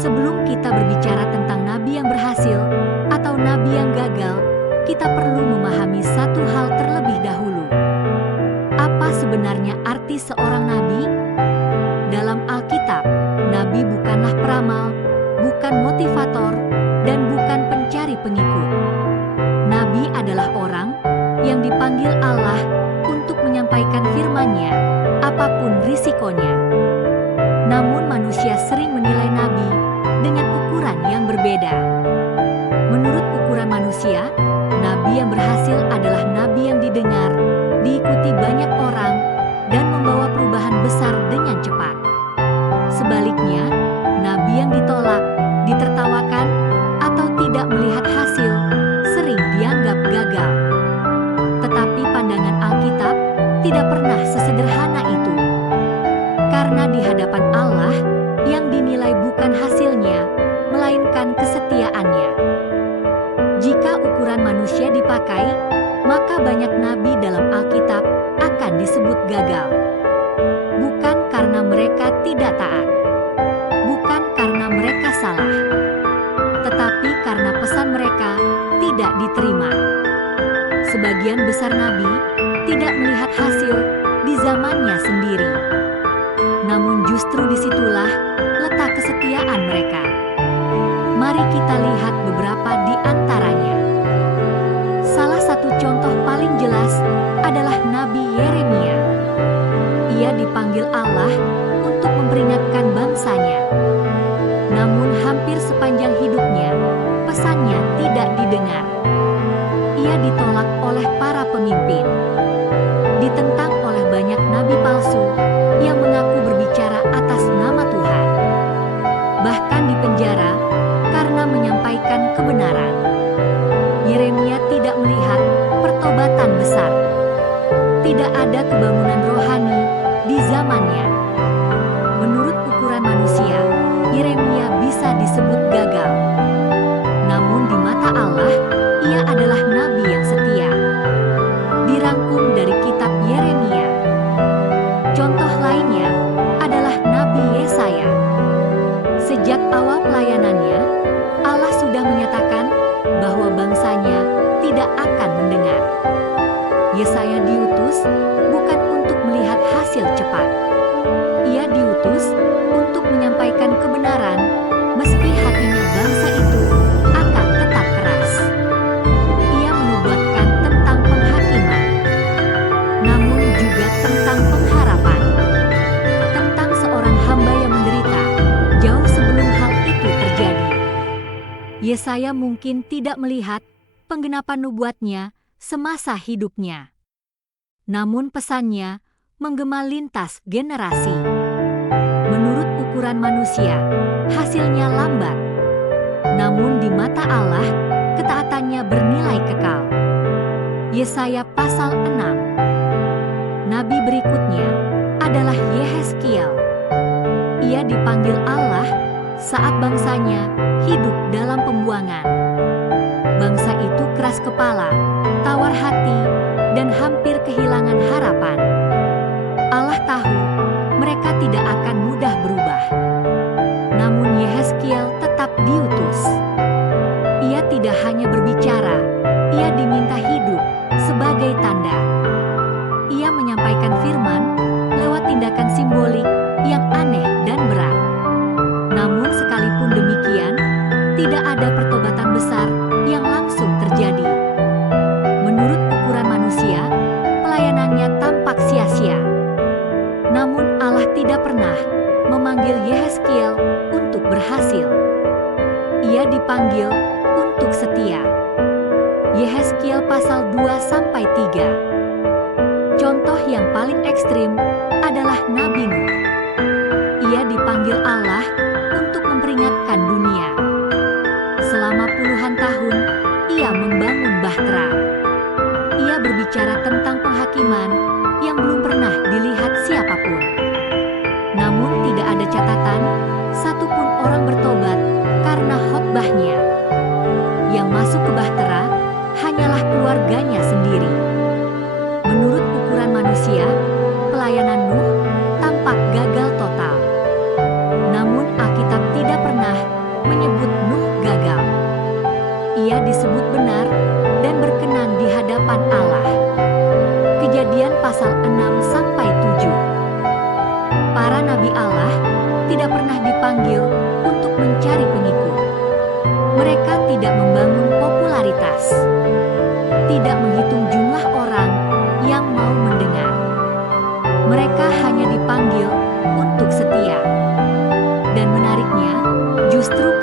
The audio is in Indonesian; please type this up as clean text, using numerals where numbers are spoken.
Sebelum kita berbicara tentang nabi yang berhasil atau nabi yang gagal, kita perlu memahami satu hal terlebih dahulu. Apa sebenarnya arti seorang nabi? Dalam Alkitab, nabi bukanlah peramal, bukan motivator, dan bukan pencari pengikut. Nabi adalah orang yang dipanggil Allah untuk menyampaikan firman-Nya, apapun risikonya. Namun manusia sering menilai nabi dengan ukuran yang berbeda. Menurut ukuran manusia, nabi yang berhasil adalah nabi yang didengar, diikuti banyak orang, dan membawa perubahan besar dengan cepat. Sebaliknya, nabi yang ditolak, ditertawakan, atau tidak melihat hasil, sering dianggap gagal. Tetapi pandangan Alkitab tidak pernah sesederhana itu. Karena di hadapan Allah, yang dinilai bukan hasilnya, melainkan kesetiaannya. Jika ukuran manusia dipakai, maka banyak nabi dalam Alkitab akan disebut gagal. Bukan karena mereka tidak taat, bukan karena mereka salah, tetapi karena pesan mereka tidak diterima. Sebagian besar nabi tidak melihat hasil di zamannya sendiri. Namun justru disitulah letak kesetiaan mereka. Mari kita lihat beberapa di antaranya. Salah satu contoh paling jelas adalah Nabi Yeremia. Ia dipanggil Allah untuk memperingatkan bangsanya. Namun hampir sepanjang hidupnya, pesannya tidak didengar. Ia ditolak oleh para pemimpin. Ditentang oleh banyak nabi palsu yang mengaku berbicara atas nama Tuhan. Bahkan dipenjara karena menyampaikan kebenaran. Yeremia tidak melihat pertobatan besar. Tidak ada kebangunan rohani di zamannya. Menurut ukuran manusia, Yeremia bisa disebut gagal. Namun di mata Allah, ia adalah nabi yang setia. Dirangkum dari kitab Yeremia. Contoh lainnya adalah Nabi Yesaya. Sejak awal pelayanannya, Allah sudah menyatakan bahwa bangsanya tidak akan mendengar. Yesaya diutus bukan untuk melihat hasil cepat. Ia diutus untuk menyampaikan kebenaran, meski hatinya bangsa itu akan tetap keras. Ia menubuatkan tentang penghakiman, namun juga tentang pengharapan. Tentang seorang hamba yang menderita, jauh sebelum hal itu terjadi. Yesaya mungkin tidak melihat penggenapan nubuatnya semasa hidupnya. Namun pesannya menggema lintas generasi. Menurut ukuran manusia, hasilnya lambat. Namun di mata Allah, ketaatannya bernilai kekal. Yesaya pasal 6. Nabi berikutnya adalah Yehezkiel. Ia dipanggil Allah saat bangsanya hidup dalam pembuangan. Bangsa itu keras kepala, tawar hati, dan hampir kehilangan harapan. Allah tahu mereka tidak akan mudah berubah. Namun Yehezkiel tetap diutus. Ia tidak hanya berbicara, ia diminta hidup sebagai tanda. Ia menyampaikan firman lewat tindakan simbolik yang aneh dan berat. Namun sekalipun demikian, tidak ada pertobatan besar yang langsung terjadi. Menurut ukuran manusia, pelayanannya tampak sia-sia. Namun Allah tidak pernah memanggil Yehezkiel untuk berhasil. Ia dipanggil untuk setia. Yehezkiel pasal 2-3. Contoh yang paling ekstrim adalah Nabi Nuh. Ia dipanggil Allah untuk memperingatkan dunia. Selama puluhan tahun, ia membangun bahtera. Ia berbicara tentang penghakiman yang belum pernah dilihat siapapun. Namun tidak ada catatan satupun orang bertobat karena khotbahnya. Yang masuk ke bahtera hanyalah keluarganya sendiri. Menurut ukuran manusia, pelayanan Nuh tampak gagal total. Namun Alkitab tidak pernah hadapan Allah. Kejadian pasal 6-7. Para nabi Allah tidak pernah dipanggil untuk mencari pengikut. Mereka tidak membangun popularitas, tidak menghitung jumlah orang yang mau mendengar. Mereka hanya dipanggil untuk setia. Dan menariknya, justru